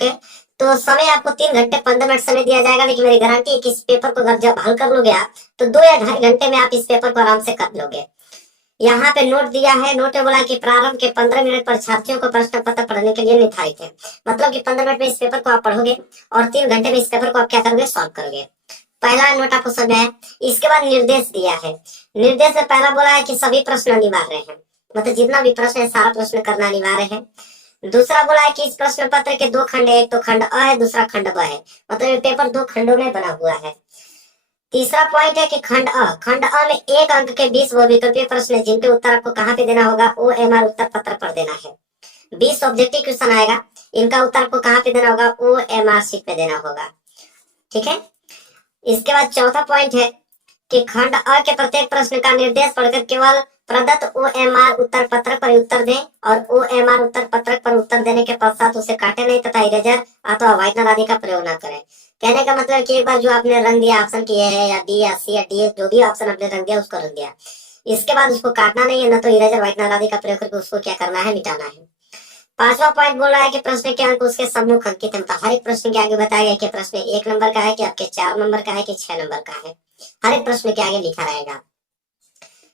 Okay, तो समय आपको 3 घंटे 15 मिनट समय दिया जाएगा, लेकिन मेरी गारंटी है कि इस पेपर को जब हल कर लोगे आप तो 2 या ढाई घंटे में आप इस पेपर को आराम से कर लोगे। यहाँ पे नोट दिया है, नोट में बोला कि प्रारंभ के 15 मिनट परीक्षार्थियों को प्रश्न पत्र पढ़ने के लिए निर्धारित है। मतलब कि 15 मिनट में इस पेपर को आप पढ़ोगे और 3 घंटे में इस पेपर को आप क्या करोगे, सॉल्व करोगे। पहला नोट आपको समझ में आया। इसके बाद निर्देश दिया है। निर्देश में पहला बोला है कि सभी प्रश्न अनिवार्य है, मतलब जितना भी प्रश्न है सारा प्रश्न करना अनिवार्य है। दूसरा बोला है कि इस प्रश्न पत्र के 2 खंड है, एक तो खंड अ है, दूसरा खंड ब है, मतलब ये पेपर 2 खंडों में बना हुआ है। तीसरा पॉइंट है कि खंड अ में 1 अंक के 20 वो विकल्पीय प्रश्न है, जिनके उत्तर आपको कहाँ पे देना होगा, OMR उत्तर पत्र पर देना है। 20 ऑब्जेक्टिव क्वेश्चन आएगा, इनका उत्तर आपको कहाँ पे देना होगा, OMR शीट पे देना होगा। ठीक है। इसके बाद चौथा पॉइंट है कि खंड अ के प्रत्येक प्रश्न का निर्देश पढ़कर केवल प्रदत्त OMR उत्तर पत्रक पर उत्तर दें और OMR उत्तर पत्रक पर उत्तर देने के पश्चात उसे काटे नहीं तथा इरेजर अथवा व्हाइटनर आदि का प्रयोग न करें। कहने का मतलब कि एक बार जो आपने रंग दिया ऑप्शन की है या डी या सी या डी, जो भी ऑप्शन आपने रंग दिया उसको रंग दिया, इसके बाद उसको काटना नहीं है, न तो इरेजर व्हाइटनर आदि का प्रयोग करके उसको क्या करना है, मिटाना है। पांचवा पॉइंट बोल रहा है कि प्रश्न के अंक उसके सम्मुख अंकित है, मतलब हर एक प्रश्न के आगे बताया गया कि प्रश्न 1 नंबर का है कि आपके 4 नंबर का है कि 6 नंबर का है, हर एक प्रश्न के आगे लिखा रहेगा।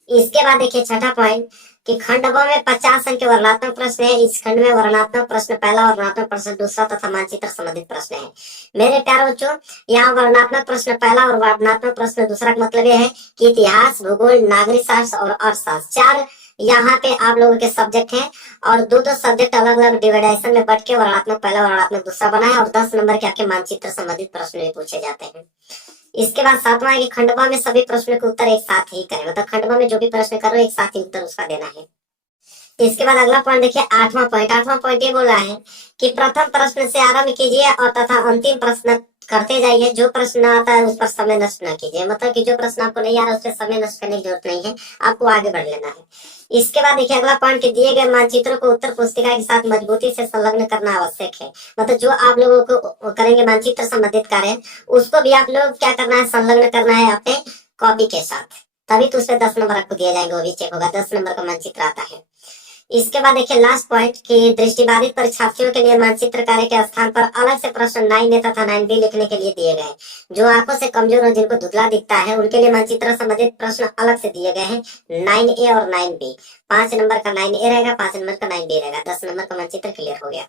इसके बाद देखिए छठा पॉइंट कि खंड ब में 50 अंक के वर्णनात्मक प्रश्न है। इस खंड में वर्णनात्मक प्रश्न पहला, वर्णनात्मक प्रश्न दूसरा तथा मानचित्र संबंधित प्रश्न है। मेरे प्यारे बच्चों, यहाँ वर्णनात्मक प्रश्न पहला और वर्णनात्मक प्रश्न दूसरा का मतलब यह है कि इतिहास, भूगोल, नागरिक शास्त्र और अर्थशास्त्र 4 यहाँ पे आप लोगों के सब्जेक्ट हैं और दो सब्जेक्ट अलग अलग डिवाइडेशन में बट के वर्णनात्मक पहला वर्णनात्मक दूसरा बना है और 10 नंबर के आपके मानचित्र संबंधित प्रश्न भी पूछे जाते हैं। इसके बाद सातवां है कि खंडवा में सभी प्रश्नों के उत्तर एक साथ ही करें, मतलब खंडवा में जो भी प्रश्न करो एक साथ ही उत्तर उसका देना है। इसके बाद अगला पॉइंट देखिए आठवां पॉइंट ये बोल रहा है कि प्रथम प्रश्न से आरंभ कीजिए और तथा अंतिम प्रश्न करते जाइए। जो प्रश्न आता है उस पर समय नष्ट न कीजिए, मतलब कि जो प्रश्न आपको नहीं आ रहा उस पर समय नष्ट करने की जरूरत नहीं है, आपको आगे बढ़ लेना है। इसके बाद देखिए अगला पॉइंट कि दिए गए मानचित्रों को उत्तर पुस्तिका के साथ मजबूती से संलग्न करना आवश्यक है, मतलब जो आप लोगों को करेंगे मानचित्र संबंधित कार्य उसको भी आप लोग क्या करना है, संलग्न करना है अपने कॉपी के साथ, तभी तो उस पर 10 नंबर आपको दिया जाएंगे, वो भी चेक होगा, 10 नंबर का मानचित्र आता है। इसके बाद देखिए लास्ट पॉइंट कि दृष्टिबाधित परीक्षार्थियों के लिए मानचित्र कार्य के स्थान पर अलग से प्रश्न 9A तथा 9B लिखने के लिए दिए गए। जो आंखों से कमजोर और जिनको धुंधला दिखता है उनके लिए मानचित्र संबंधित प्रश्न अलग से दिए गए हैं, 9A और 9B। 5 नंबर का 9A रहेगा, 5 नंबर का 9B रहेगा, 10 नंबर का मानचित्र क्लियर हो गया।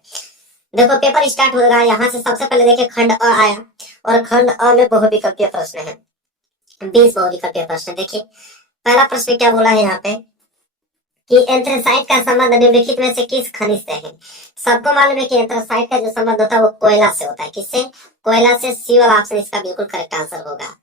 देखो पेपर स्टार्ट होगा, यहाँ से सबसे पहले देखिए खंड अ आया और खंड अ में बहुविकल्पीय प्रश्न है, 20 बहुविकल्पीय प्रश्न। देखिए पहला प्रश्न क्या बोला है यहाँ पे कि एंथ्रेसाइट का संबंध निम्नलिखित में से किस खनिज से है। सबको मालूम है कि एंथ्रेसाइट का जो संबंध होता है वो कोयला से होता है। किससे? कोयला से। सी वाला ऑप्शन इसका बिल्कुल करेक्ट आंसर होगा।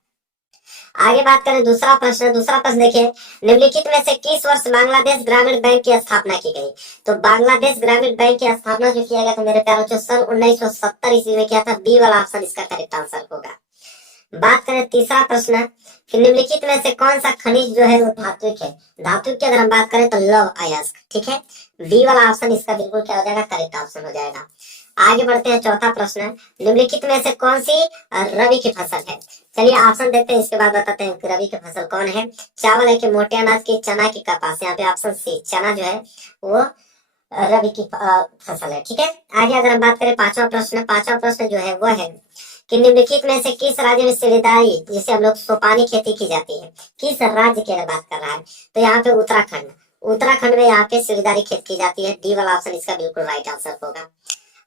आगे बात करें दूसरा प्रश्न देखिए, निम्नलिखित में से किस वर्ष बांग्लादेश ग्रामीण बैंक की स्थापना की गई। तो बांग्लादेश ग्रामीण बैंक की स्थापना जो किया गया था मेरे प्यारों जो सन 1970 ईस्वी में किया था, बी वाला ऑप्शन इसका करेक्ट आंसर होगा। बात करें तीसरा प्रश्न कि निम्नलिखित में से कौन सा खनिज जो है वो धात्विक है। धात्विक की अगर हम बात करें तो लौह अयस्क, ठीक है, बी वाला ऑप्शन इसका बिल्कुल क्या हो जाएगा, करेक्ट ऑप्शन हो जाएगा। आगे बढ़ते हैं चौथा प्रश्न, निम्नलिखित में से कौन सी रबी की फसल है। चलिए ऑप्शन देते हैं, इसके बाद बताते हैं कि रबी की फसल कौन है। चावल है कि मोटे अनाज की, चना की, कपास। यहाँ पे ऑप्शन सी चना जो है वो रबी की फसल है, ठीक है। आगे अगर हम बात करें पांचवा प्रश्न जो है वो है कि निम्नलिखित में से किस राज्य में सीढ़ीदारी जिसे हम लोग सोपानी खेती की जाती है, किस राज्य की बात कर रहा है। तो यहाँ पे उत्तराखंड में यहाँ पे सीढ़ीदारी खेती की जाती है, डी वाला ऑप्शन इसका बिल्कुल राइट आंसर होगा।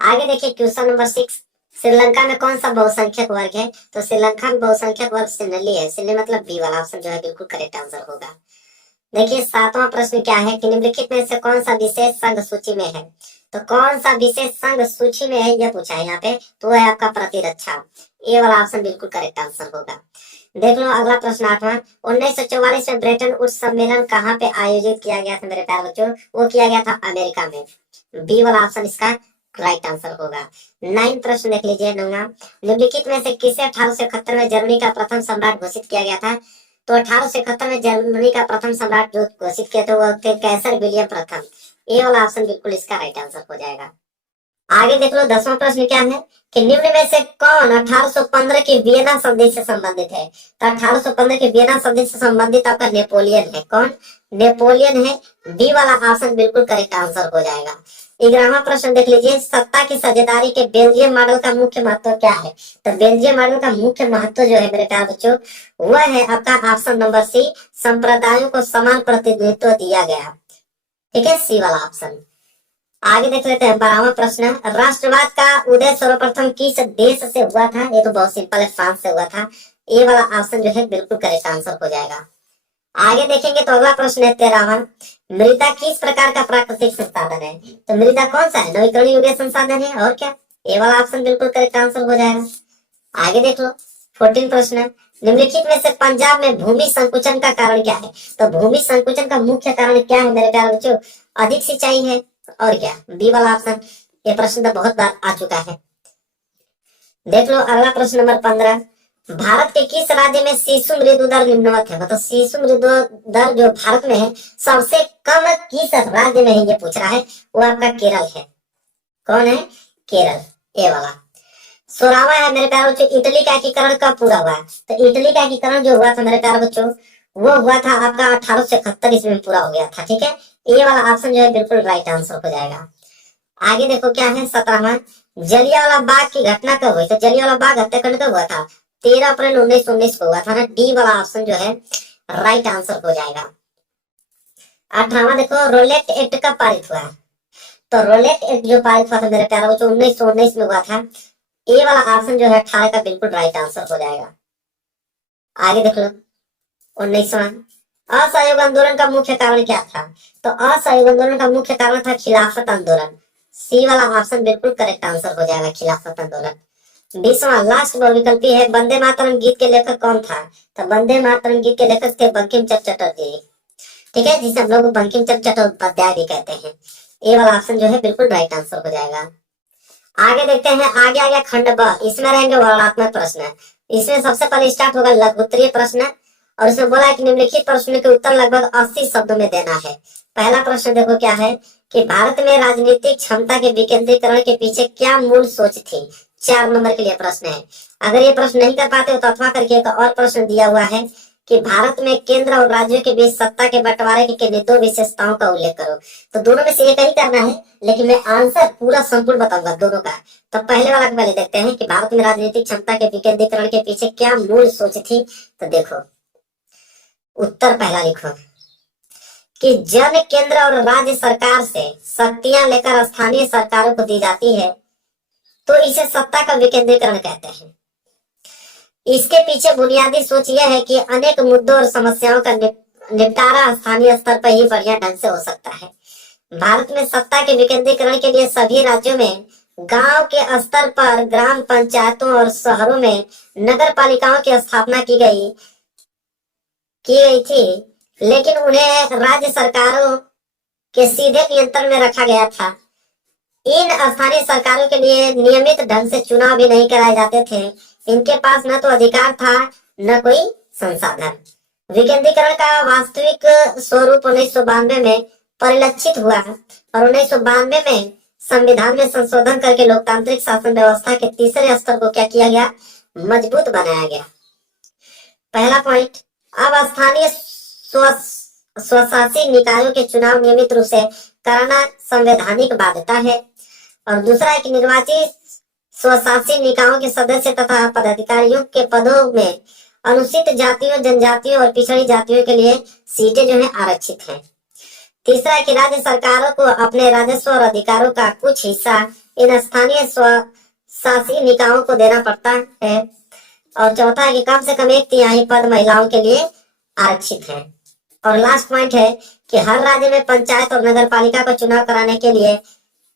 आगे देखिए क्वेश्चन नंबर 6, श्रीलंका में कौन सा बहुसंख्यक वर्ग है। तो श्रीलंका में बहुसंख्यक वर्ग सिन्नली है, सिन्नली मतलब बी वाला ऑप्शन जो है बिल्कुल करेक्ट आंसर होगा। देखिए सातवां प्रश्न क्या है कि निम्नलिखित में से कौन सा विशेष संघ सूची में है। तो कौन सा विशेष संघ सूची में है यह पूछा है यहाँ पे, तो है आपका प्रतिरक्षा, ए वाला ऑप्शन बिल्कुल करेक्ट आंसर होगा। देख लो अगला प्रश्न आठवां, 1944 में ब्रेटन वुड्स सम्मेलन कहाँ पे आयोजित किया गया था मेरे प्यारे बच्चों, वो किया गया था अमेरिका में, बी वाला ऑप्शन इसका राइट आंसर होगा। 9 प्रश्न देख लीजिए, निम्नलिखित में से किसे 1871 में जर्मनी का प्रथम सम्राट घोषित किया गया था। तो 1871 में जर्मनी का प्रथम सम्राट जो घोषित किया था वो थे कैसर विलियम प्रथम, ए वाला ऑप्शन बिल्कुल इसका राइट आंसर हो जाएगा। आगे देख लो 10वां प्रश्न क्या है कि निम्न में से कौन 1815 की वियना संधि से संबंधित है। तो 1815 की वियना संधि से संबंधित आपका नेपोलियन है। कौन? नेपोलियन है, बी वाला ऑप्शन बिल्कुल करेक्ट आंसर हो जाएगा। 11वां प्रश्न देख लीजिए, सत्ता की साझेदारी के बेल्जियम मॉडल का मुख्य महत्व क्या है? तो बेल्जियम मॉडल का मुख्य महत्व जो है मेरे प्यारे बच्चों, वह है आपका ऑप्शन नंबर सी, संप्रदायों को समान प्रतिनिधित्व दिया गया। ठीक है, सी वाला ऑप्शन। आगे देख लेते हैं 12वां प्रश्न, राष्ट्रवाद का उदय सर्वप्रथम किस देश से हुआ था? ये तो बहुत सिंपल है, फ्रांस से हुआ था। ये वाला ऑप्शन जो है बिल्कुल करेक्ट आंसर हो जाएगा। आगे देखेंगे तो अगला प्रश्न है 13वां, मृदा किस प्रकार का प्राकृतिक संसाधन है? तो मृदा कौन सा है? नवीकरणीय योग्य संसाधन है, और क्या? ये वाला ऑप्शन बिल्कुल करेक्ट आंसर हो जाएगा। आगे देख लो 14 प्रश्न है, निम्नलिखित में से पंजाब में भूमि संकुचन का कारण क्या है? तो भूमि संकुचन का मुख्य कारण क्या है मेरे प्यारे बच्चों? अधिक सिंचाई है, और क्या? बी वाला ऑप्शन। ये प्रश्न तो बहुत बार आ चुका है। देख लो अगला प्रश्न नंबर 15, भारत के किस राज्य में शिशु मृत्यु दर निम्नवत है? मतलब शिशु मृत्यु दर जो भारत में है सबसे कम किस राज्य में है, ये पूछ रहा है। वो आपका केरल है। कौन है? केरल, ए वाला। 16वां है मेरे प्यारे बच्चों, इटली का एकीकरण कब पूरा हुआ? तो इटली का एकीकरण जो हुआ था मेरे प्यारे बच्चों, वो हुआ था आपका 1871 ईस्वी में पूरा हो गया था। ठीक है, ये वाला ऑप्शन जो है बिल्कुल राइट आंसर हो जाएगा। आगे देखो क्या है 17वां, जलियांवाला बाग की घटना कब हुई? तो जलियांवाला बाग हत्याकांड कब हुआ था? 13 अप्रैल 1919 को हुआ था ना। डी वाला ऑप्शन जो है राइट आंसर हो जाएगा। 18वां देखो, रोलेट एक्ट कब पारित हुआ? तो रोलेट एक्ट जो पारित हुआ था मेरे प्यारे बच्चों 1919 में हुआ था। ए वाला ऑप्शन जो है 18 का बिल्कुल राइट आंसर हो जाएगा। आगे देख लो 19वां, असहयोग आंदोलन का मुख्य कारण क्या था? तो असहयोग आंदोलन का मुख्य कारण था खिलाफत आंदोलन। सी वाला ऑप्शन बिल्कुल करेक्ट आंसर हो जाएगा, खिलाफत आंदोलन। 20वां लास्ट विकल्पी है, वंदे मातरम गीत के लेखक कौन था? तो वंदे मातरम गीत के लेखक थे बंकिम चंद्र चटर्जी। ठीक है, जिसे हम लोग बंकिम चंद्र चट्टोपाध्याय भी कहते हैं। ये वाला ऑप्शन जो है बिल्कुल राइट आंसर हो जाएगा। आगे देखते हैं, आगे आ गया खंड ब, इसमें रहेंगे वर्णनात्मक प्रश्न। इसमें सबसे पहले स्टार्ट होगा लघु उत्तरीय प्रश्न, और इसमें बोला है कि निम्नलिखित प्रश्न के उत्तर लगभग 80 शब्दों में देना है। पहला प्रश्न देखो क्या है कि भारत में राजनीतिक क्षमता के विकेंद्रीकरण के पीछे क्या मूल सोच थी? 4 नंबर के लिए प्रश्न है। अगर ये प्रश्न नहीं कर पाते हो तो अथवा करके एक और प्रश्न दिया हुआ है कि भारत में केंद्र और राज्यों के बीच सत्ता के बंटवारे के लिए 2 विशेषताओं का उल्लेख करो। तो दोनों में से एक ही करना है, लेकिन मैं आंसर पूरा संपूर्ण बताऊंगा दोनों का। तो पहले वाला पहले देखते हैं कि भारत में राजनीतिक क्षमता के विकेंद्रीकरण के पीछे क्या मूल सोच थी। तो देखो उत्तर पहला लिखो कि जन केंद्र और राज्य सरकार से शक्तियां लेकर स्थानीय सरकारों को दी जाती है, तो इसे सत्ता का विकेंद्रीकरण कहते हैं। इसके पीछे बुनियादी सोच यह है कि अनेक मुद्दों और समस्याओं का निपटारा स्थानीय स्तर पर ही बढ़िया ढंग से हो सकता है। भारत में सत्ता के विकेंद्रीकरण के लिए सभी राज्यों में गांव के स्तर पर ग्राम पंचायतों और शहरों में नगर पालिकाओं की स्थापना की गई थी, लेकिन उन्हें राज्य सरकारों के सीधे नियंत्रण में रखा गया था। इन स्थानीय सरकारों के लिए नियमित ढंग से चुनाव भी नहीं कराए जाते थे। इनके पास न तो अधिकार था न कोई संसाधन। विकेंद्रीकरण का वास्तविक स्वरूप 1992 में परिलक्षित हुआ, और 1992 में संविधान में संशोधन करके लोकतांत्रिक शासन व्यवस्था के तीसरे स्तर को क्या किया गया? मजबूत बनाया गया। पहला पॉइंट, अब स्थानीय स्वशासी निकायों के चुनाव नियमित रूप से कराना संवैधानिक बाध्यता है। और दूसरा है कि निर्वाचित स्वशासी निकायों के सदस्य तथा पदाधिकारियों के पदों में अनुसूचित जातियों, जनजातियों और पिछड़ी जातियों के लिए सीटें जो है आरक्षित हैं। तीसरा है कि राज्य सरकारों को अपने राजस्व और अधिकारों का कुछ हिस्सा इन स्थानीय स्वशासी निकायों को देना पड़ता है। और चौथा है कि कम से कम 1/3 पद महिलाओं के लिए आरक्षित है। और लास्ट पॉइंट है कि हर राज्य में पंचायत और नगर पालिका को चुनाव कराने के लिए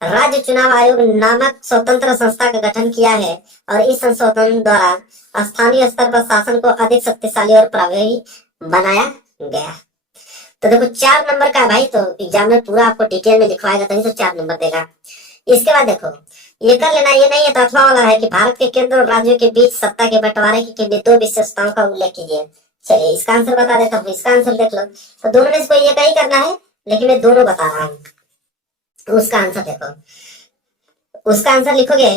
राज्य चुनाव आयोग नामक स्वतंत्र संस्था का गठन किया है, और इस संशोधन द्वारा स्थानीय स्तर पर शासन को अधिक शक्तिशाली और प्रभावी बनाया गया। तो देखो 4 नंबर का भाई, तो एग्जाम में पूरा आपको डिटेल में लिखवाएगा तभी तो 4 नंबर देगा। इसके बाद देखो ये कर लेना, ये नहीं है तो अथवा वाला है कि भारत के केंद्र और राज्यों के बीच सत्ता के बंटवारे के लिए 2 विशेषताओं का उल्लेख कीजिए। चलिए इसका आंसर बता देता हूँ, इसका आंसर देख लो। तो दोनों में से कोई एक ही करना है, लेकिन मैं दोनों बता रहा हूँ। उसका आंसर देखो, उसका आंसर लिखोगे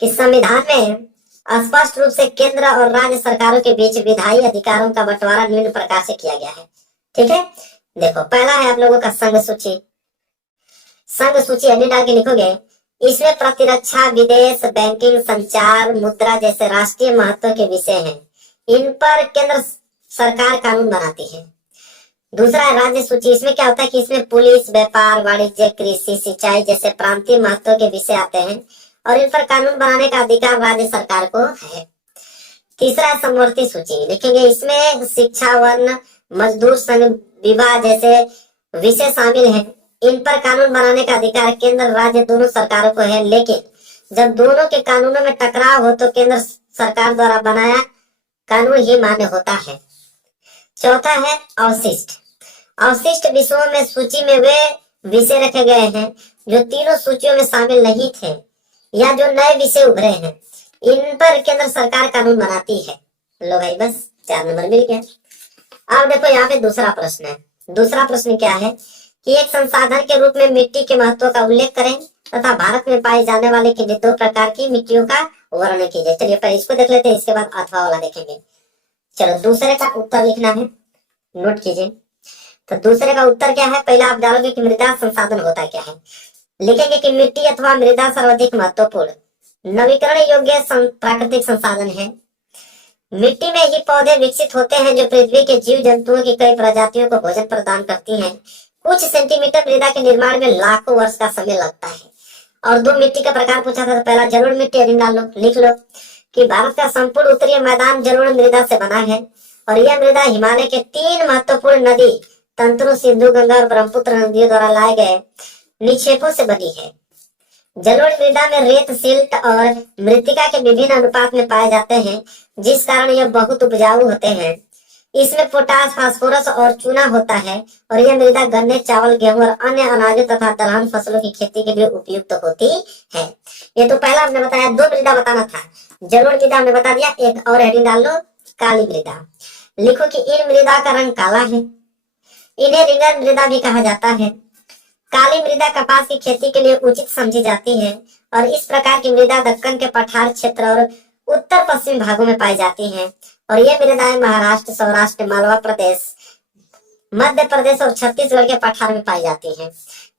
कि संविधान में स्पष्ट रूप से केंद्र और राज्य सरकारों के बीच विधायी अधिकारों का बंटवारा निम्न प्रकार से किया गया है। ठीक है, देखो पहला है आप लोगों का संघ सूची। संघ सूची हेडिंग डाल के लिखोगे, इसमें प्रतिरक्षा, विदेश, बैंकिंग, संचार, मुद्रा जैसे राष्ट्रीय महत्व के विषय हैं। इन पर केंद्र सरकार कानून बनाती है। दूसरा है राज्य सूची। इसमें क्या होता है कि इसमें पुलिस, व्यापार, वाणिज्य, कृषि, सिंचाई जैसे प्रांतीय महत्व के विषय आते हैं और इन पर कानून बनाने का अधिकार राज्य सरकार को है। तीसरा है समवर्ती सूची। लिखेंगे इसमें शिक्षा, वन, मजदूर संघ, विवाह जैसे विषय शामिल हैं। इन पर कानून बनाने का अधिकार केंद्र राज्य दोनों सरकारों को है, लेकिन जब दोनों के कानूनों में टकराव हो तो केंद्र सरकार द्वारा बनाया कानून ही मान्य होता है। चौथा है अवशिष्ट। अवशिष्ट विषयों में सूची में वे विषय रखे गए हैं जो तीनों सूचियों में शामिल नहीं थे या जो नए विषय उभरे हैं। इन पर केंद्र सरकार कानून बनाती है। लो भाई, बस 4 नंबर मिल गया। अब देखो यहाँ पे दूसरा प्रश्न है। दूसरा प्रश्न क्या है कि एक संसाधन के रूप में मिट्टी के महत्व का उल्लेख करें तथा भारत में पाई जाने वाले किन्हीं 2 प्रकार की मिट्टियों का वर्णन कीजिए। चलिए पहले इसको देख लेते हैं, इसके बाद अथवा वाला देखेंगे। चलो दूसरे का उत्तर लिखना है, नोट कीजिए। तो दूसरे का उत्तर क्या है, पहले आप डालोगे कि मृदा संसाधन होता क्या है। लिखेंगे कि मिट्टी अथवा मृदा सर्वाधिक महत्वपूर्ण नवीकरण योग्य प्राकृतिक संसाधन है। मिट्टी में ही पौधे विकसित होते हैं जो पृथ्वी के जीव जंतुओं की कई प्रजातियों को भोजन प्रदान करती हैं। कुछ सेंटीमीटर मृदा के निर्माण में लाखों वर्ष का समय लगता है। और 2 मिट्टी का प्रकार पूछा था, तो पहला जलोढ़ मिट्टी हेडिंग डाल लो, लिख लो कि भारत का संपूर्ण उत्तरीय मैदान जलोढ़ मृदा से बना है और यह मृदा हिमालय के 3 महत्वपूर्ण नदी तंत्रों सिंधु, गंगा और ब्रह्मपुत्र नदियों द्वारा लाए गए निक्षेपों से बनी है। जलोढ़ मृदा में रेत, सिल्ट और मृत्तिका के विभिन्न अनुपात में पाए जाते हैं, जिस कारण यह बहुत उपजाऊ होते हैं। इसमें पोटास, फास्फोरस और चूना होता है और यह मृदा गन्ने, चावल, गेहूं और अन्य अनाजों तथा दलहन फसलों की खेती के लिए उपयुक्त होती है। ये तो पहला हमने बताया, 2 मृदा बताना था। जलोढ़ मृदा हमने बता दिया। एक और हेडिंग डाल लो, काली मृदा। लिखो कि इन मृदा का रंग काला है। इन्हें रिंगर मृदा भी कहा जाता है। काली मृदा कपास की खेती के लिए उचित समझी जाती है और इस प्रकार की मृदा दक्कन के पठार क्षेत्र और उत्तर पश्चिम भागों में पाई जाती हैं और ये मृदाएं महाराष्ट्र, सौराष्ट्र, मालवा प्रदेश, मध्य प्रदेश और छत्तीसगढ़ के पठार में पाई जाती हैं।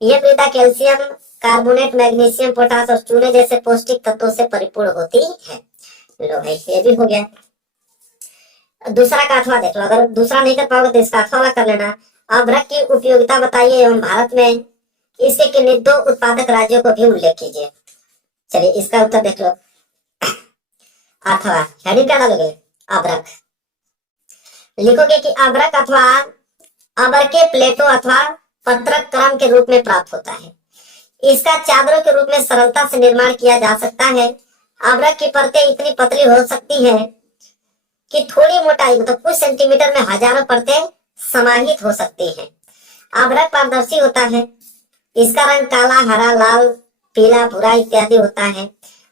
ये मृदा कैल्शियम कार्बोनेट, मैग्नीशियम, पोटास और चूने जैसे पौष्टिक तत्वों से परिपूर्ण होती है। लो भाई, ये भी हो गया। दूसरा का अथवा देख लो। अगर दूसरा नहीं कर पाओगे तो इसका अथवा वाला कर लेना। अभ्रक की उपयोगिता बताइए एवं भारत में इसके किन्हीं 2 उत्पादक राज्यों को भी उल्लेख कीजिए। चलिए इसका उत्तर देख लो। अथवा हेडिंग क्या डालोगे, अभ्रक। लिखोगे कि अभ्रक अथवा अबर के प्लेटो अथवा पत्रक क्रम के रूप में प्राप्त होता है। इसका चादरों के रूप में सरलता से निर्माण किया जा सकता है। अभ्रक की परतें इतनी पतली हो सकती हैं कि थोड़ी मोटाई मतलब कुछ सेंटीमीटर में हजारों परतें समाहित हो सकती हैं। अभ्रक पारदर्शी होता है। इसका रंग काला, हरा, लाल, पीला, भूरा इत्यादि होता है।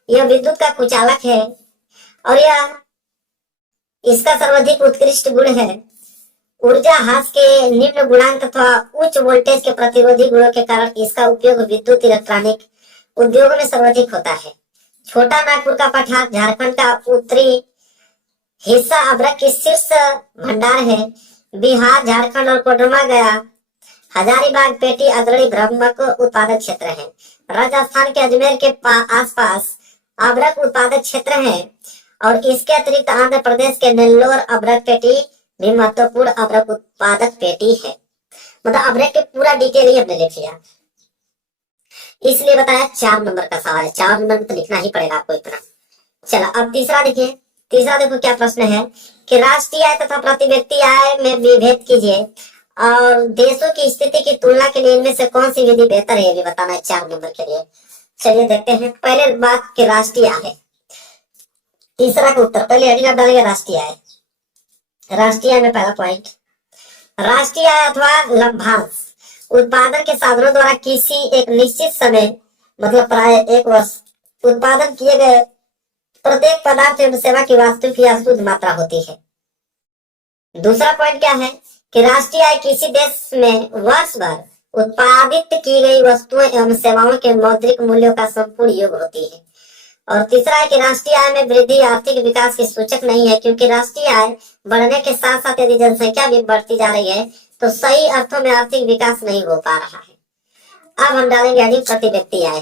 यह विद्युत का कुचालक है और यह इसका सर्वाधिक उत्कृष्ट गुण है ऊर्जा ह्रास के निम्न गुणांक तथा उच्च वोल्टेज के प्रतिरोधी गुणों के कारण इसका उपयोग विद्युत इलेक्ट्रॉनिक उद्योगों में सर्वाधिक होता है। छोटा नागपुर का पठार, झारखंड का उत्तरी हिस्सा अभ्रक की शीर्ष भंडार है। बिहार, झारखंड और कोडरमा गया, हजारीबाग, पेटी अग्रणी भ्रमक उत्पादक क्षेत्र है। राजस्थान के अजमेर के आसपास अभ्रक उत्पादक क्षेत्र है और इसके अतिरिक्त आंध्र प्रदेश के नेल्लोर अभ्रक पेटी भी महत्वपूर्ण अभ्रक उत्पादक पेटी है। मतलब अभ्रक के पूरा डिटेल ही हमने लिख लिया, इसलिए बताया 4 नंबर का सवाल है। 4 नंबर में तो लिखना ही पड़ेगा आपको इतना। चलो अब तीसरा देखिए। तीसरा देखो क्या प्रश्न है कि राष्ट्रीय आय तथा प्रति व्यक्ति आय में विभेद कीजिए और देशों की स्थिति की तुलना के लिए इनमें से कौन सी विधि बेहतर है, ये भी बताना है 4 नंबर के लिए। चलिए देखते हैं। पहले बात की राष्ट्रीय आय। तीसरा का उत्तर पहले हेडिंग आप डालेंगे राष्ट्रीय आय। राष्ट्रीय आय में पहला पॉइंट, राष्ट्रीय आय अथवा लभ्यांश उत्पादन के साधनों द्वारा किसी एक निश्चित समय मतलब प्राय 1 वर्ष उत्पादन किए गए प्रत्येक पदार्थ एवं सेवा की वास्तविक या शुद्ध मात्रा होती है। दूसरा पॉइंट क्या है कि राष्ट्रीय आय किसी देश में वर्ष भर उत्पादित की गई वस्तुओं एवं सेवाओं के मौद्रिक मूल्यों का संपूर्ण योग होती है। और तीसरा है कि राष्ट्रीय आय में वृद्धि आर्थिक विकास की सूचक नहीं है, क्योंकि राष्ट्रीय आय बढ़ने के साथ साथ यदि जनसंख्या भी बढ़ती जा रही है तो सही अर्थों में आर्थिक विकास नहीं हो पा रहा है। अब हम डालेंगे हेडिंग प्रति व्यक्ति आय।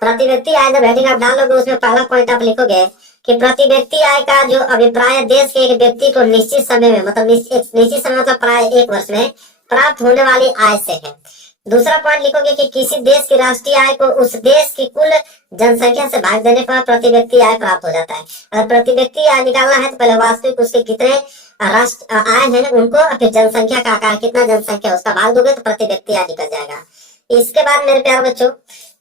प्रति व्यक्ति आय जब हेडिंग आप डालोगे उसमें पहला पॉइंट आप लिखोगे कि प्रति व्यक्ति आय का जो अभिप्राय देश के एक व्यक्ति को निश्चित समय में मतलब निश्चित समय मतलब प्राय 1 वर्ष में प्राप्त होने वाली आय से है। दूसरा पॉइंट लिखोगे कि किसी देश की राष्ट्रीय आय को उस देश की कुल जनसंख्या से भाग देने पर प्रति व्यक्ति आय प्राप्त हो जाता है। अगर प्रति व्यक्ति आय निकालना है तो पहले वास्तविक उसके कितने राष्ट्र आय है उनको और फिर जनसंख्या का आकार कितना जनसंख्या उसका भाग दोगे तो प्रति व्यक्ति आय निकल जाएगा। इसके बाद मेरे प्यारे बच्चों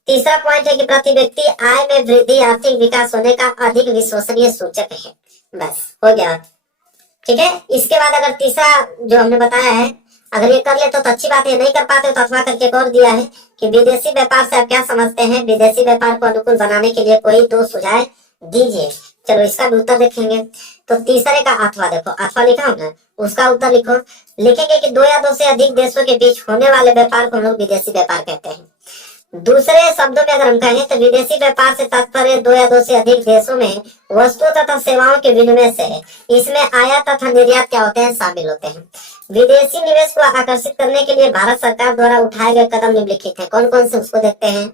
तीसरा पॉइंट है कि प्रति व्यक्ति आय में वृद्धि आर्थिक विकास होने का अधिक विश्वसनीय सूचक है। बस हो गया, ठीक है। इसके बाद अगर तीसरा जो हमने बताया है अगर ये कर ले तो अच्छी बात है, नहीं कर पाते तो अथवा करके एक और दिया है कि विदेशी व्यापार से आप क्या समझते हैं, विदेशी व्यापार को अनुकूल बनाने के लिए कोई 2 सुझाव दीजिए। चलो इसका भी उत्तर देखेंगे। तो तीसरे का अथवा देखो, अथवा लिखा हमने, उसका उत्तर लिखो। लिखेंगे कि 2 या 2 से अधिक देशों के बीच होने वाले व्यापार को हम लोग विदेशी व्यापार कहते हैं। दूसरे शब्दों में अगर हम कहें तो विदेशी व्यापार से तात्पर्य 2 या 2 से अधिक देशों में वस्तुओं तथा सेवाओं के विनिमय से है। इसमें आयात तथा निर्यात क्या होते हैं, शामिल होते हैं। विदेशी निवेश को आकर्षित करने के लिए भारत सरकार द्वारा उठाए गए कदम निम्नलिखित हैं। कौन कौन से उसको देखते हैं।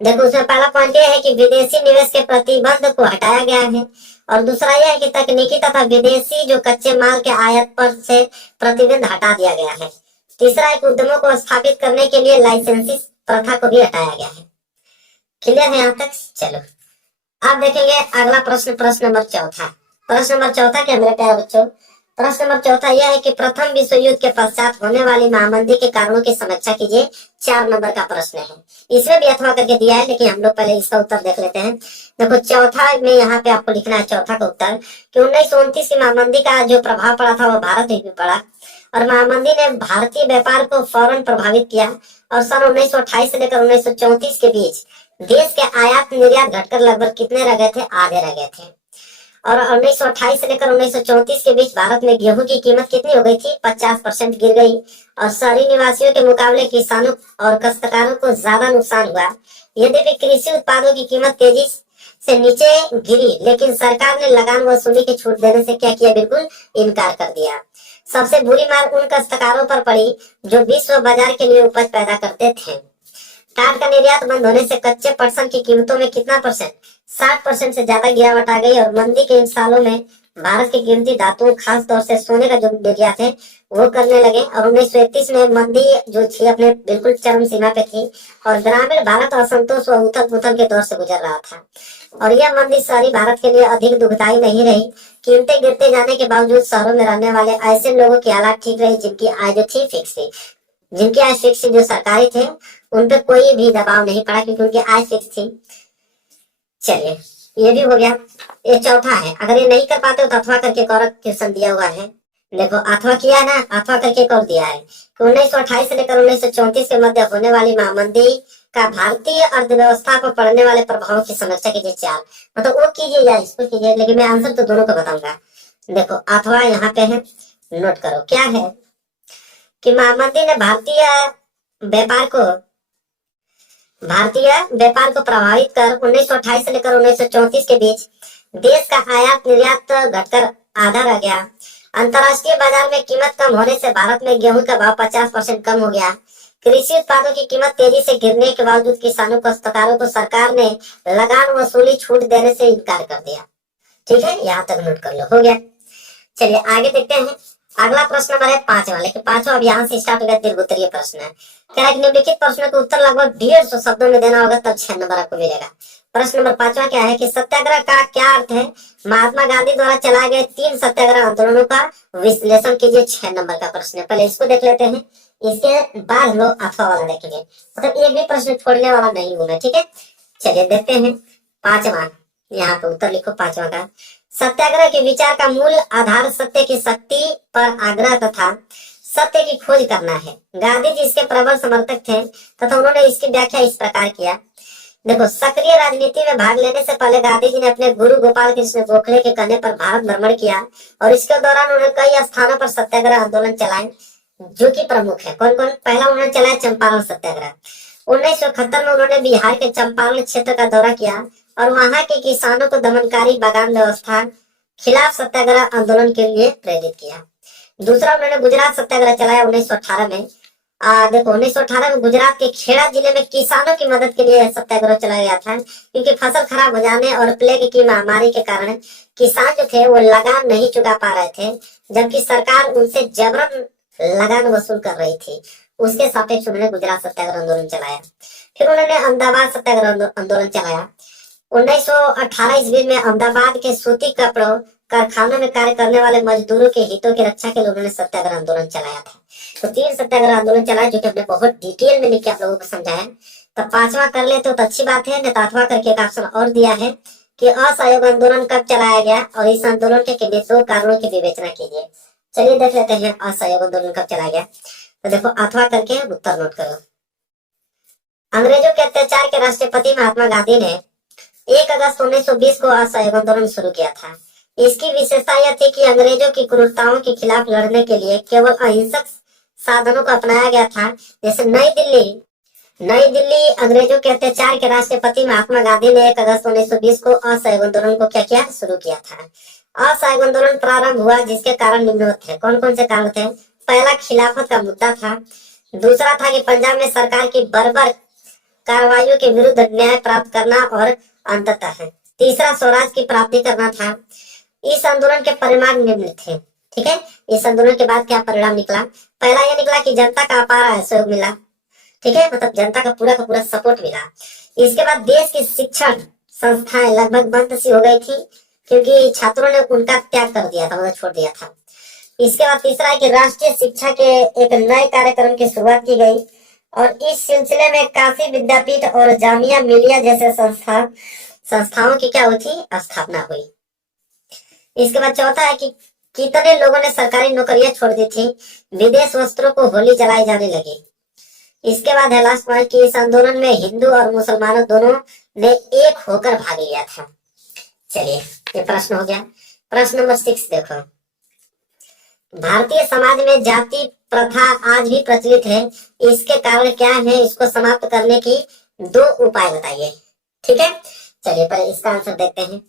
देखो उसमें पहला पॉइंट यह है कि विदेशी निवेश के प्रतिबंध को हटाया गया है और दूसरा यह है कि तकनीकी तथा विदेशी जो कच्चे माल के आयात पर से प्रतिबंध हटा दिया गया है। तीसरा एक उद्यमों को स्थापित करने के लिए लाइसेंसिंग प्रथा को भी हटाया गया है। क्लियर है यहाँ तक। चलो अब देखेंगे अगला प्रश्न, प्रश्न नंबर चौथा। प्रश्न नंबर चौथा क्या मेरे प्यारे बच्चों, प्रश्न नंबर चौथा यह है कि प्रथम विश्व युद्ध के पश्चात होने वाली महामंदी के कारणों की समीक्षा कीजिए। 4 नंबर का प्रश्न है। इसमें भी अथवा करके दिया है लेकिन हम लोग पहले इसका उत्तर देख लेते हैं। देखो चौथा में यहाँ पे आपको लिखना है चौथा का उत्तर कि 1929 की महामंदी का जो प्रभाव पड़ा था वो भारत में भी पड़ा और महामंदी ने भारतीय व्यापार को फौरन प्रभावित किया और सन 1928 से लेकर 1934 के बीच देश के आयात निर्यात घटकर लगभग कितने रह गए थे, आधे रह गए थे। और 1928 से लेकर 1934 के बीच भारत में गेहूं की कीमत कितनी हो गई थी, 50% गिर गई और शहरी निवासियों के मुकाबले किसानों और काश्तकारों को ज्यादा नुकसान हुआ। यद्यपि कृषि उत्पादों की कीमत तेजी से नीचे गिरी लेकिन सरकार ने लगान वसूली की छूट देने से क्या किया, बिल्कुल इनकार कर दिया। सबसे बुरी मार उन काश्तकारों पर पड़ी जो विश्व बाजार के लिए उपज पैदा करते थे। काठ का निर्यात बंद होने से कच्चे पटसन की कीमतों में कितना परसेंट, 60% से ज्यादा गिरावट आ गई और मंदी के इन सालों में भारत के कीमती धातुओं खास तौर से सोने का जो निर्यात है वो करने लगे और 1931 में मंदी जो थी अपने बिल्कुल चरम सीमा पे थी और ग्रामीण भारत असंतोष व उथल पुथल के दौर से गुजर रहा था। और यह मंदी शहरी भारत के लिए अधिक दुखदायी नहीं रही। कीमतें गिरते जाने के बावजूद शहरों में रहने वाले ऐसे लोगों की हालात ठीक रही जिनकी आय जो थी फिक्स थी, जिनकी आय फिक्स जो सरकारी थे उन पे कोई भी दबाव नहीं पड़ा क्योंकि उनकी आय फिक्स थी। चलिए ये भी हो गया। ये चौथा है। अगर ये नहीं कर पाते हो तो अथवा करके एक और क्वेश्चन दिया हुआ है। देखो अथवा किया है ना, अथवा करके एक और दिया है कि 1928 से लेकर 1934 के मध्य होने वाली महामंदी का भारतीय अर्थव्यवस्था पर पड़ने वाले प्रभावों की समीक्षा कीजिए। 4 मतलब वो कीजिए या इसको कीजिए लेकिन मैं आंसर तो दोनों को बताऊंगा। देखो अथवा यहाँ पे है, नोट करो क्या है कि महामंदी ने भारतीय व्यापार को प्रभावित कर 1928 से लेकर 1934 के बीच देश का आयात निर्यात घटकर आधा रह गया। अंतर्राष्ट्रीय बाजार में कीमत कम होने से भारत में गेहूं का भाव 50% कम हो गया। कृषि उत्पादों की कीमत तेजी से गिरने के बावजूद किसानों काश्तकारों को सरकार ने लगान वसूली छूट देने से इनकार कर दिया। ठीक है, यहाँ तक नोट कर लो, हो गया। चलिए आगे देखते हैं। अगला प्रश्न नंबर है 5वां, लेकिन 5वां अब यहाँ से स्टार्ट हो गया, दीर्घोत्तरीय प्रश्न है। कह रहा है कि निम्नलिखित प्रश्नों का उत्तर लगभग 150 शब्दों में देना होगा तब 6 नंबर आपको मिलेगा। प्रश्न नंबर 5वां क्या है कि सत्याग्रह का क्या अर्थ है। महात्मा गांधी द्वारा चलाए गए 3 सत्याग्रह आंदोलनों का विश्लेषण कीजिए। 6 नंबर का प्रश्न है। पहले इसको देख लेते हैं, इसके बाद लोग अथवा वाला देखेंगे, मतलब एक भी प्रश्न छोड़ने वाला नहीं हूं मैं। ठीक है, चलिए देखते हैं 5वां। यहाँ पे उत्तर लिखो 5वां का। सत्याग्रह के विचार का मूल आधार सत्य की शक्ति पर आग्रह तथा सत्य की खोज करना है। गांधी जी इसके प्रबल समर्थक थे तथा उन्होंने इसकी व्याख्या इस प्रकार किया। देखो सक्रिय राजनीति में भाग लेने से पहले गांधी जी ने अपने गुरु गोपाल कृष्ण गोखले के कहने पर भारत भ्रमण किया और इसके दौरान उन्होंने कई स्थानों पर सत्याग्रह आंदोलन चलाए जो कि प्रमुख है। कौन कौन। पहला उन्होंने चलाया चंपारण सत्याग्रह। 1971 में उन्होंने बिहार के चंपारण क्षेत्र का दौरा किया और वहां के किसानों को दमनकारी बागान व्यवस्था खिलाफ सत्याग्रह आंदोलन के लिए प्रेरित किया। दूसरा उन्होंने गुजरात सत्याग्रह चलाया 1918 में देखो 1918 में गुजरात के खेड़ा जिले में किसानों की मदद के लिए सत्याग्रह चलाया गया था, क्योंकि फसल खराब हो जाने और प्लेग की महामारी के कारण किसान जो थे वो लगान नहीं चुका पा रहे थे, जबकि सरकार उनसे जबरन लगान वसूल कर रही थी। उसके सापेक्ष उन्होंने गुजरात सत्याग्रह आंदोलन चलाया। फिर उन्होंने अहमदाबाद सत्याग्रह आंदोलन चलाया। 1918 ईस्वी में अहमदाबाद के सूती कपड़ों कारखानों में कार्य करने वाले मजदूरों के हितों की रक्षा के लिए उन्होंने सत्याग्रह आंदोलन चलाया था। तो 3 सत्याग्रह आंदोलन चलाया, जो कि हमने बहुत डिटेल में लिख के आप लोगों को समझाया। तो 5वां कर ले तो अच्छी बात है, नहीं तो 8वां करके एक ऑप्शन और दिया है कि असहयोग आंदोलन कब चलाया गया और इस आंदोलन के 2 कारणों की विवेचना कीजिए। चलिए देख लेते हैं असहयोग आंदोलन कब चलाया गया। तो देखो 8वां करके उत्तर नोट करो। अंग्रेजों के अत्याचार के राष्ट्रपति महात्मा गांधी ने 1 अगस्त 1920 को असहयोग आंदोलन शुरू किया था। इसकी विशेषता यह थी कि अंग्रेजों की क्रूरताओं के खिलाफ लड़ने के लिए केवल अहिंसक साधनों को अपनाया गया था। जैसे नई दिल्ली अंग्रेजों के अत्याचार के राष्ट्रपति महात्मा गांधी ने 1 अगस्त 1920 को असहयोग आंदोलन को क्या किया, शुरू किया था। असहयोग आंदोलन प्रारंभ हुआ जिसके कारण निम्नलिखित थे। कौन कौन से कारण थे? पहला, खिलाफत का मुद्दा था। दूसरा था कि पंजाब में सरकार की बर्बर कार्रवाइयों के विरुद्ध न्याय प्राप्त करना, और अंततः तीसरा, स्वराज की प्राप्ति करना था। इस आंदोलन के परिणाम निम्न थे। ठीक है, इस आंदोलन के बाद क्या परिणाम निकला? पहला यह निकला कि जनता का अपार सहयोग मिला। ठीक है, मतलब जनता का पूरा सपोर्ट मिला। इसके बाद देश की शिक्षण संस्थाएं लगभग बंद सी हो गई थी, क्योंकि छात्रों ने उनका त्याग कर दिया था, मतलब छोड़ दिया था। इसके बाद तीसरा है कि राष्ट्रीय शिक्षा के एक नए कार्यक्रम की शुरुआत की गई, और इस सिलसिले में काशी विद्यापीठ और जामिया मिलिया जैसे संस्थाओं की क्या हुई थी, स्थापना हुई। इसके बाद चौथा है कि कितने लोगों ने सरकारी नौकरियां छोड़ दी थी, विदेश वस्त्रों को होली जलाई जाने लगी। इसके बाद है लास्ट पॉइंट कि इस आंदोलन में हिंदू और मुसलमानों दोनों ने एक होकर भाग लिया था। चलिए ये प्रश्न हो गया। प्रश्न नंबर 6 देखो। भारतीय समाज में जाति प्रथा आज भी प्रचलित है, इसके कारण क्या है, इसको समाप्त करने की 2 उपाय बताइए। ठीक है, चलिए पहले इसका आंसर देखते हैं।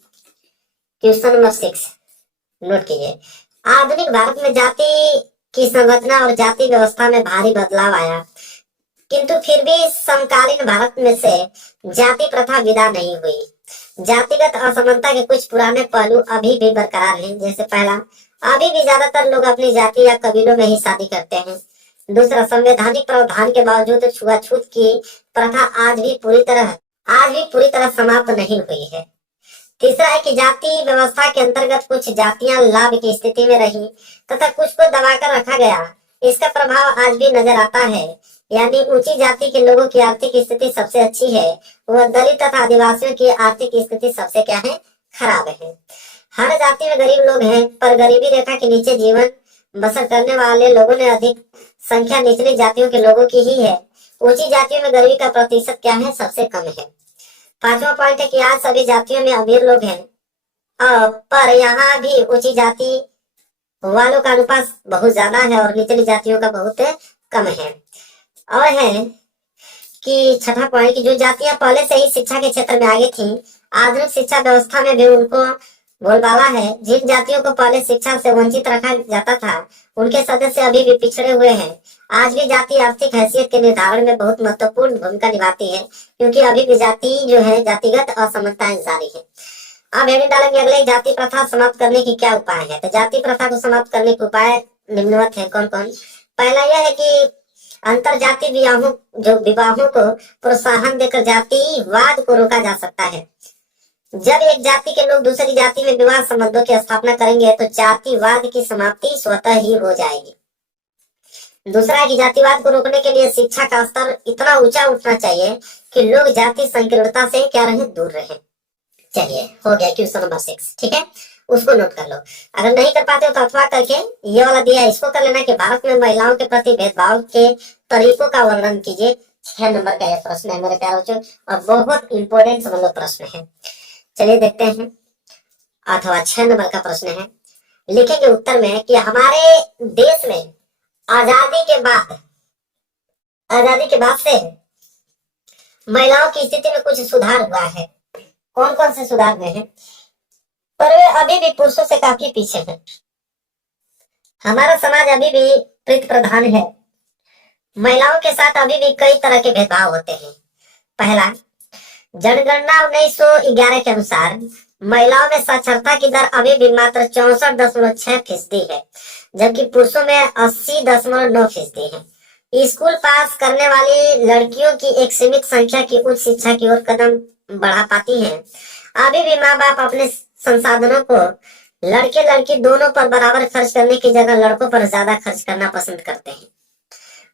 क्वेश्चन नंबर 6 नोट कीजिए। आधुनिक भारत में जाति की संरचना और जाति व्यवस्था में भारी बदलाव आया, किंतु फिर भी समकालीन भारत में से जाति प्रथा विदा नहीं हुई। जातिगत असमानता के कुछ पुराने पहलू अभी भी बरकरार हैं। जैसे पहला, अभी भी ज्यादातर लोग अपनी जाति या कबीलों में ही शादी करते हैं। दूसरा, संवैधानिक प्रावधान के बावजूद छुआछूत की प्रथा आज भी पूरी तरह समाप्त नहीं हुई है। तीसरा है कि जाति व्यवस्था के अंतर्गत कुछ जातियां लाभ की स्थिति में रही तथा कुछ को दबाकर रखा गया। इसका प्रभाव आज भी नजर आता है, यानी ऊंची जाति के लोगों की आर्थिक स्थिति सबसे अच्छी है, वह दलित तथा आदिवासियों की आर्थिक स्थिति सबसे क्या है, खराब है। हर जाति में गरीब लोग हैं, पर गरीबी रेखा के नीचे जीवन बसर करने वाले लोगों ने अधिक संख्या निचली जातियों के लोगों की ही है। ऊंची जातियों में गरीबी का प्रतिशत क्या है, सबसे कम है। 5वां पॉइंट है कि आज सभी जातियों में अमीर लोग हैं, पर यहाँ भी ऊंची जाति वालों का अनुपात बहुत ज्यादा है और निचली जातियों का बहुत कम है। और है कि 6वां पॉइंट कि जो जातियां पहले से ही शिक्षा के क्षेत्र में आगे थी, आधुनिक शिक्षा व्यवस्था में भी उनको बोलबाला है। जिन जातियों को पहले शिक्षा से वंचित रखा जाता था, उनके सदस्य अभी भी पिछड़े हुए हैं। आज भी जाति आर्थिक हैसियत के निर्धारण में बहुत महत्वपूर्ण भूमिका निभाती है, क्योंकि अभी भी जाति जो है, जातिगत असमानताएं जारी है। अब हेडिंग डालेंगे अगले, जाति प्रथा समाप्त करने की क्या उपाय है। तो जाति प्रथा को समाप्त करने के उपाय निम्नवत है। कौन कौन? पहला यह है कि अंतरजातीय विवाहों को प्रोत्साहन देकर जातिवाद को रोका जा सकता है। जब एक जाति के लोग दूसरी जाति में विवाह संबंधों की स्थापना करेंगे तो जातिवाद की समाप्ति स्वतः ही हो जाएगी। दूसरा है कि जातिवाद को रोकने के लिए शिक्षा का स्तर इतना ऊंचा उठना चाहिए कि लोग जाति संकीर्णता से क्या रहे, दूर रहे। चलिए हो गया क्वेश्चन नंबर 6। ठीक है, उसको नोट कर लो। अगर नहीं कर पाते हो तो अथवा करके ये वाला दिया है, इसको कर लेना कि भारत में महिलाओं के प्रति भेदभाव के तरीकों का वर्णन कीजिए। 6 नंबर का यह प्रश्न है मेरे प्यारे बच्चों, और बहुत इंपॉर्टेंट समझ लो प्रश्न है। चलिए देखते हैं। अथवा 6 नंबर का प्रश्न है, लिखेंगे उत्तर में कि हमारे देश में आजादी के बाद से महिलाओं की स्थिति में कुछ सुधार हुआ है। कौन कौन से सुधार हुए हैं? पर वे अभी भी पुरुषों से काफी पीछे हैं। हमारा समाज अभी भी प्रीत प्रधान है। महिलाओं के साथ अभी भी कई तरह के भेदभाव होते हैं। पहला, जनगणना 1911 के अनुसार महिलाओं में साक्षरता की दर अभी भी मात्र 64.6% है, जबकि पुरुषों में 80.9% है। स्कूल पास करने वाली लड़कियों की एक सीमित संख्या की उच्च शिक्षा की ओर कदम बढ़ा पाती हैं। अभी भी माँ बाप अपने संसाधनों को लड़के लड़की दोनों पर बराबर खर्च करने की जगह लड़कों पर ज्यादा खर्च करना पसंद करते हैं।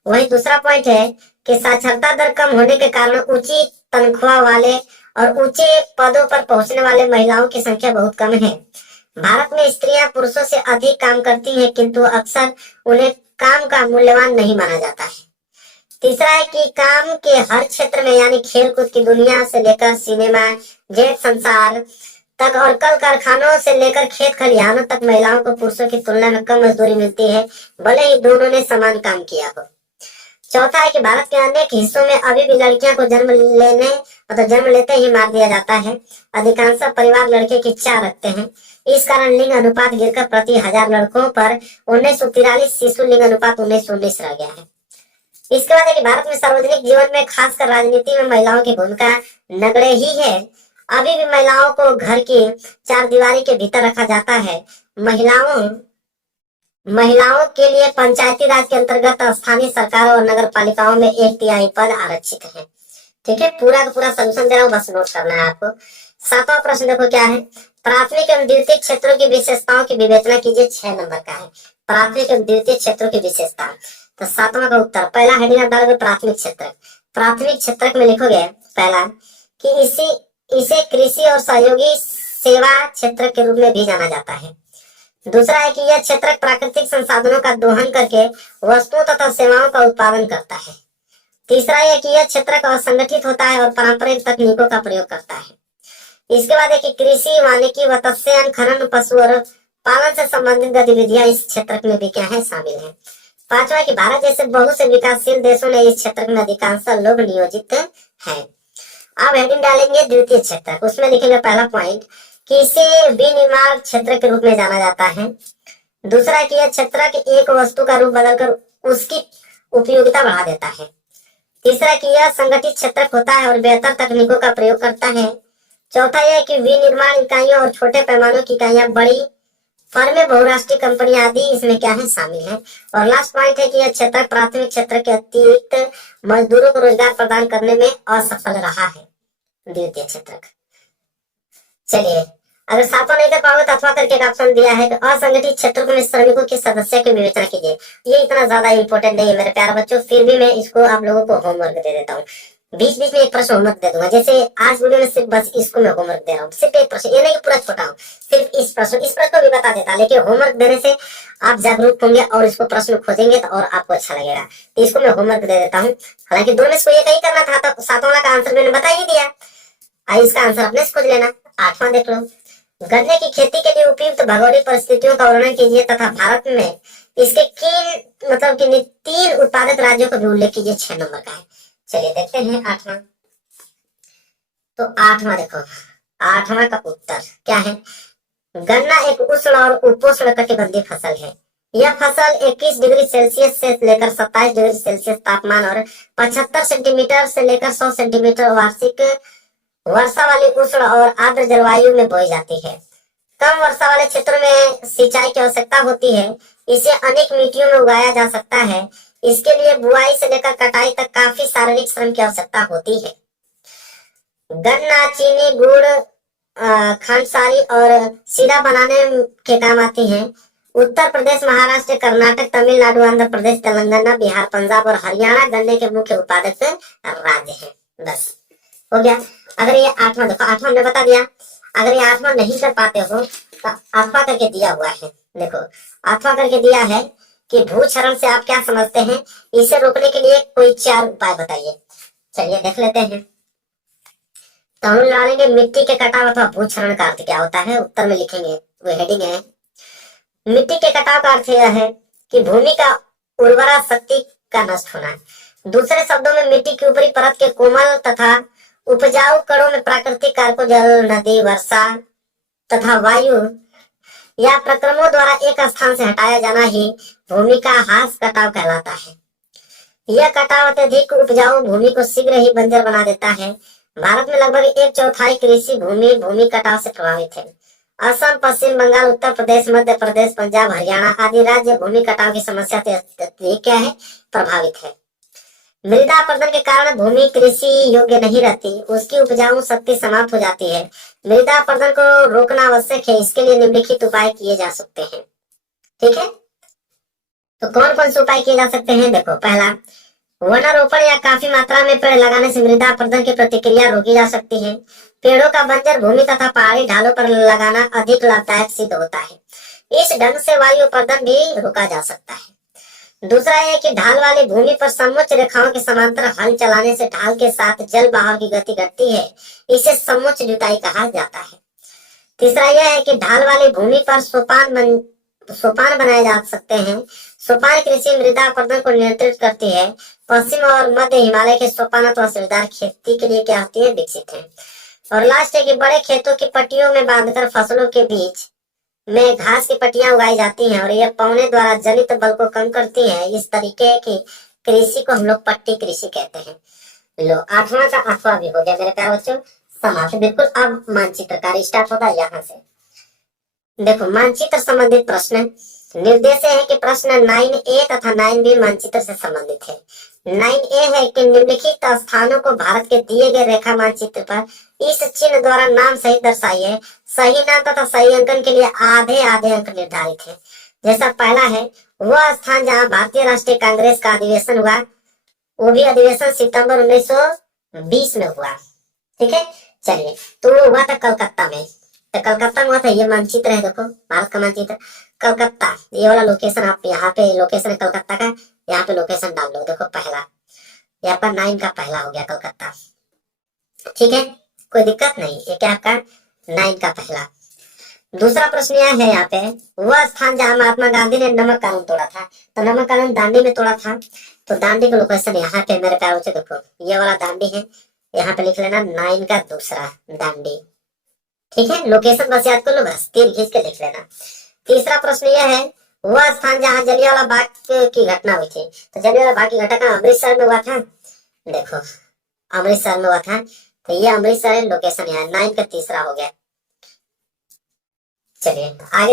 वही दूसरा पॉइंट है कि साक्षरता दर कम होने के कारण ऊंची तनख्वाह वाले और ऊंचे पदों पर पहुंचने वाले महिलाओं की संख्या बहुत कम है। भारत में स्त्रियां पुरुषों से अधिक काम करती हैं, किंतु अक्सर उन्हें काम का मूल्यवान नहीं माना जाता है। तीसरा है कि काम के हर क्षेत्र में यानी खेल कूद की दुनिया से लेकर सिनेमा, जेट संसार तक और कल कारखानों से लेकर खेत खलिहानों तक महिलाओं को पुरुषों की तुलना में कम मजदूरी मिलती है, भले ही दोनों ने समान काम किया हो। चौथा है कि भारत के अनेक हिस्सों में अभी भी लड़कियों को जन्म लेते ही मार दिया जाता है। अधिकांश परिवार लड़के की इच्छा रखते हैं। इस कारण लिंग अनुपात गिरकर प्रति 1000 लड़कों पर 1943 शिशु लिंग अनुपात 1919 रह गया है। इसके बाद है कि भारत में सार्वजनिक जीवन में खासकर राजनीति में महिलाओं की भूमिका नगण्य ही है। अभी भी महिलाओं को घर की चार दीवारी के भीतर रखा जाता है। महिलाओं महिलाओं के लिए पंचायती राज के अंतर्गत स्थानीय सरकारों और नगर पालिकाओं में 1/3 पद आरक्षित है। ठीक है, पूरा का पूरा सोल्यूशन दे रहा हूँ, बस नोट करना है आपको। सातवां प्रश्न देखो क्या है, प्राथमिक एवं द्वितीय क्षेत्रों की विशेषताओं की विवेचना कीजिए। 6 नंबर का है प्राथमिक एवं द्वितीय क्षेत्रों की विशेषता। तो सातवां का उत्तर, पहला हेडिंग आप डालोगे प्राथमिक क्षेत्र। प्राथमिक क्षेत्र में लिखोगे पहला कि इसे कृषि और सहयोगी सेवा क्षेत्र के रूप में भी जाना जाता है। दूसरा है कि यह क्षेत्र प्राकृतिक संसाधनों का दोहन करके वस्तुओं तथा सेवाओं का उत्पादन करता है। तीसरा है कि यह क्षेत्र असंगठित होता है और पारंपरिक तकनीकों का प्रयोग करता है। इसके बाद है कि कृषि, वानिकी, मत्स्यन, खनन, पशु और पालन से संबंधित गतिविधियां इस क्षेत्र में भी क्या है शामिल है। पांचवा है कि भारत जैसे बहुत से विकासशील देशों ने इस क्षेत्र में अधिकांश लोग नियोजित हैं। अब हेडिंग डालेंगे द्वितीय क्षेत्र, उसमें लिखेंगे पहला पॉइंट कि इसे विनिर्माण क्षेत्र के रूप में जाना जाता है। दूसरा है कि यह क्षेत्र की एक वस्तु का रूप बदलकर उसकी उपयोगिता बढ़ा देता है। तीसरा कि यह संगठित क्षेत्र होता है और बेहतर तकनीकों का प्रयोग करता है। चौथा यह कि विनिर्माण इकाइयों और छोटे पैमानों की इकाइयां, बड़ी फर्में, बहुराष्ट्रीय कंपनियां आदि इसमें क्या है शामिल है। और लास्ट पॉइंट है कि यह क्षेत्र प्राथमिक क्षेत्र के अतिरिक्त मजदूरों को रोजगार प्रदान करने में असफल रहा है, द्वितीय क्षेत्र। चलिए, अगर सातवां नहीं कर पाओगे तो अथवा करके एक ऑप्शन दिया है, असंगठित क्षेत्रों में श्रमिकों के सदस्य की विवेचना कीजिए। ये इतना ज्यादा इंपॉर्टेंट नहीं है मेरे प्यारे बच्चों, फिर भी मैं इसको आप लोगों को होमवर्क दे देता हूँ। बीच बीच में एक प्रश्न होमवर्क दे दूंगा, जैसे आज वीडियो में सिर्फ बस इसको मैं होमवर्क दे रहा हूँ, सिर्फ एक प्रश्न, ये नहीं पूरा छोटा हूँ, सिर्फ इस प्रश्न को भी बता देता, लेकिन होमवर्क देने से आप जागरूक होंगे और इसको प्रश्न खोजेंगे तो और आपको अच्छा लगेगा। तो इसको मैं होमवर्क दे देता हूँ। हालांकि दोनों में से एक ही करना था, तो सातवां वाला का आंसर मैंने बता ही दिया। इसका आंसर अपने से खोज लेना। आठवां देख लो, गन्ने की खेती के लिए उपयुक्त भौगोलिक परिस्थितियों का वर्णन कीजिए तथा भारत में इसके किन 3 उत्पादक राज्यों का भी उल्लेख कीजिए। 6 नंबर का है। चलिए देखते हैं आठवां। तो आठवां देखो, आठवां का उत्तर क्या है, गन्ना एक उष्ण और उपोष्ण कटिबंधीय फसल है। यह फसल 21 डिग्री सेल्सियस से लेकर 27 डिग्री सेल्सियस तापमान और 75 सेंटीमीटर से लेकर 100 सेंटीमीटर वार्षिक वर्षा वाली उष्ण और आर्द्र जलवायु में बोई जाती है। कम वर्षा वाले क्षेत्रों में सिंचाई की आवश्यकता होती है। इसे अनेक मिट्टियों में उगाया जा सकता है। इसके लिए बुआई से लेकर कटाई तक काफी शारीरिक श्रम की आवश्यकता होती है। गन्ना चीनी, गुड़, खांडसारी और सीरा बनाने के काम आती है। उत्तर प्रदेश, महाराष्ट्र, कर्नाटक, तमिलनाडु, आंध्र प्रदेश, तेलंगाना, बिहार, पंजाब और हरियाणा गन्ने के मुख्य उत्पादक राज्य हैं। बस हो गया। अगर ये आठवां देखो, आठवां हमने बता दिया। अगर ये आठवां नहीं कर पाते हो तो आठवां करके दिया हुआ है, देखो आठवां करके दिया है कि भूक्षरण से आप क्या समझते हैं, इसे रोकने के लिए कोई 4 उपाय बताइए। चलिए देख लेते हैं। तो हम डालेंगे मिट्टी के कटाव अथवा भूक्षरण का अर्थ क्या होता है, उत्तर में लिखेंगे, वो हेडिंग है। मिट्टी के कटाव का अर्थ यह है कि भूमि का उर्वरा शक्ति का नष्ट होना। दूसरे शब्दों में मिट्टी की ऊपरी परत के कोमल तथा उपजाऊ कणों में प्राकृतिक कारकों जल, नदी, वर्षा तथा वायु या प्रक्रमों द्वारा एक स्थान से हटाया जाना ही भूमि का ह्रास कटाव कहलाता है। यह कटाव अत्यधिक उपजाऊ भूमि को शीघ्र ही बंजर बना देता है। भारत में लगभग 1/4 कृषि भूमि भूमि कटाव से प्रभावित है। असम, पश्चिम बंगाल, उत्तर प्रदेश, मध्य प्रदेश, पंजाब, हरियाणा आदि राज्य भूमि कटाव की समस्या से अत्यधिक क्या है, प्रभावित है। मृदा अपरदन के कारण भूमि कृषि योग्य नहीं रहती, उसकी उपजाऊ शक्ति समाप्त हो जाती है। मृदा अपरदन को रोकना आवश्यक है, इसके लिए निम्नलिखित उपाय किए जा सकते हैं। ठीक है, तो कौन कौन से उपाय किए जा सकते हैं? देखो, पहला, वनारोपण या काफी मात्रा में पेड़ लगाने से मृदा अपरदन की प्रतिक्रिया रोकी जा सकती है। पेड़ों का बंजर भूमि तथा पहाड़ी ढालों पर लगाना अधिक लाभदायक सिद्ध होता है। इस ढंग से वायु अपरदन भी रोका जा सकता है। दूसरा है कि ढाल वाली भूमि पर समोच्च रेखाओं के समांतर हल चलाने से ढाल के साथ जल बहाव की गति घटती है, इसे समोच्च जुताई कहा जाता है। तीसरा यह है कि ढाल वाली भूमि पर सोपान बनाए जा सकते हैं। सोपान कृषि मृदा अपरदन को नियंत्रित करती है। पश्चिम और मध्य हिमालय के सोपान अथवा सीढ़ीदार खेती के लिए क्या होती है, विकसित है। और लास्ट है कि बड़े खेतों की पट्टियों में बांधकर फसलों के बीच में घास की पट्टियां उगाई जाती हैं और यह पौने द्वारा जनित बल को कम करती है। इस तरीके की कृषि को हम लोग पट्टी कृषि कहते हैं। लो, 8वां का 8वां भी हो गया मेरे प्यारे बच्चों, समाप्त। बिल्कुल, अब मानचित्र कार्य स्टार्ट होता है यहाँ से। देखो, मानचित्र संबंधित प्रश्न निर्देश है कि प्रश्न 9A तथा 9B मानचित्र से संबंधित है। 9A है कि निम्नलिखित स्थानों को भारत के दिए गए रेखा मानचित्र पर इस चिन्ह द्वारा नाम सहित दर्शाइए। सही नाम तथा सही अंकन के लिए आधे आधे अंक निर्धारित है। जैसा पहला है, वह स्थान जहाँ भारतीय राष्ट्रीय कांग्रेस का अधिवेशन हुआ, वो भी अधिवेशन सितंबर 1920 में हुआ। ठीक है, चलिए, तो वो हुआ था कलकत्ता में। तो कलकत्ता में हुआ था, ये मानचित्र है, देखो भारत का मानचित्र कलकत्ता। ये वाला लोकेशन, आप यहाँ पे लोकेशन है कलकत्ता का, यहाँ पे लोकेशन डाल दो। देखो पहला, यहाँ पर 9 का पहला हो गया कलकत्ता। ठीक है, कोई दिक्कत नहीं, ये क्या आपका 9 का पहला। दूसरा प्रश्न यह है यहाँ पे, वह स्थान जहाँ महात्मा गांधी ने नमक कानून तोड़ा था। तो नमक कानून दांडी में तोड़ा था। तो दांडी का लोकेशन यहाँ पे मेरे प्यारों से, देखो ये वाला दांडी है, यहाँ पे लिख लेना 9 का दूसरा दांडी। ठीक है, लोकेशन बस याद कर लो, बस तीर खींच के लिख लेना। तीसरा प्रश्न यह है, वह स्थान जहाँ जलियांवाला बाग की घटना हुई थी। तो जलियांवाला बाग की घटना अमृतसर में हुआ था। देखो, अमृतसर में हुआ था। तो ये अमृतसर लोकेशन यहाँ 9 का तीसरा हो गया। चलिए आगे।